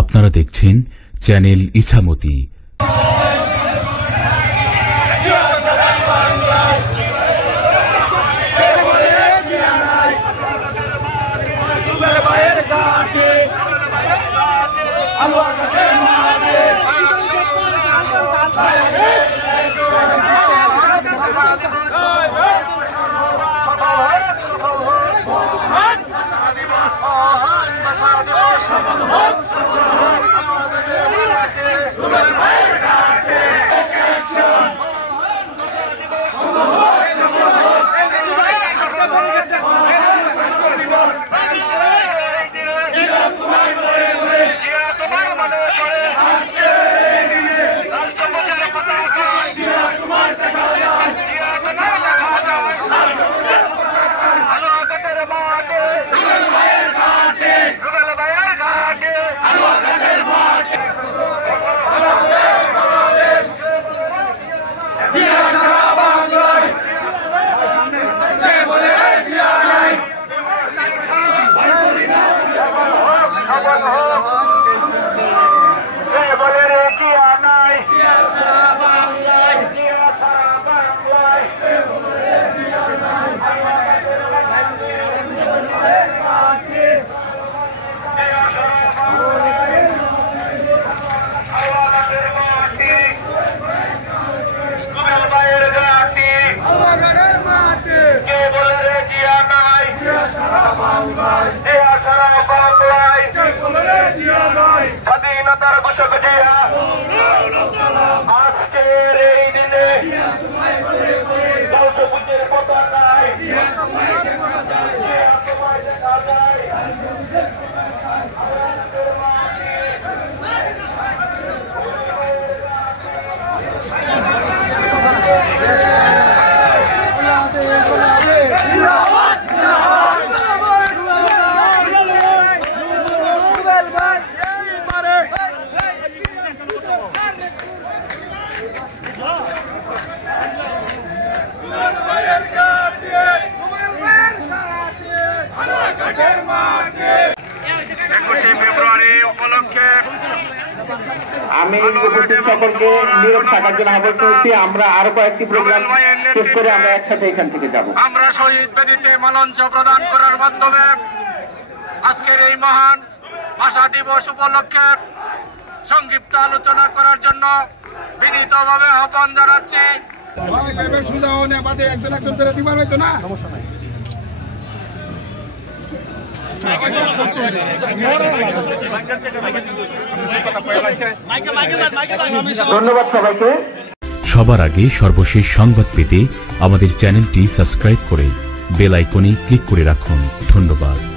আপনারা দেখছেন চ্যানেল ইছামতি। স্বাধীনতার ঘোষক জিয়া আজকের এই দিনে সবুজের পতাকায় দেখা যায়। আমি উপস্থিত সকলকে নীরব থাকার জন্য আহ্বান করছি। আমরা আরো কয়েকটি প্রোগ্রাম শেষ করে আমরা একসাথে এখান থেকে যাব। আমরা শহীদ বেদিতে মালঞ্চ প্রদান করার মাধ্যমে আজকের এই মহান ভাষা দিবস উপলক্ষে সংক্ষিপ্ত আলোচনা করার জন্য বিনীতভাবে আহ্বান জানাচ্ছি। ধন্যবাদ সবাইকে। সবার আগে সর্বশেষ সংবাদ পেতে আমাদের চ্যানেলটি সাবস্ক্রাইব করে বেল আইকনে ক্লিক করে রাখুন। ধন্যবাদ।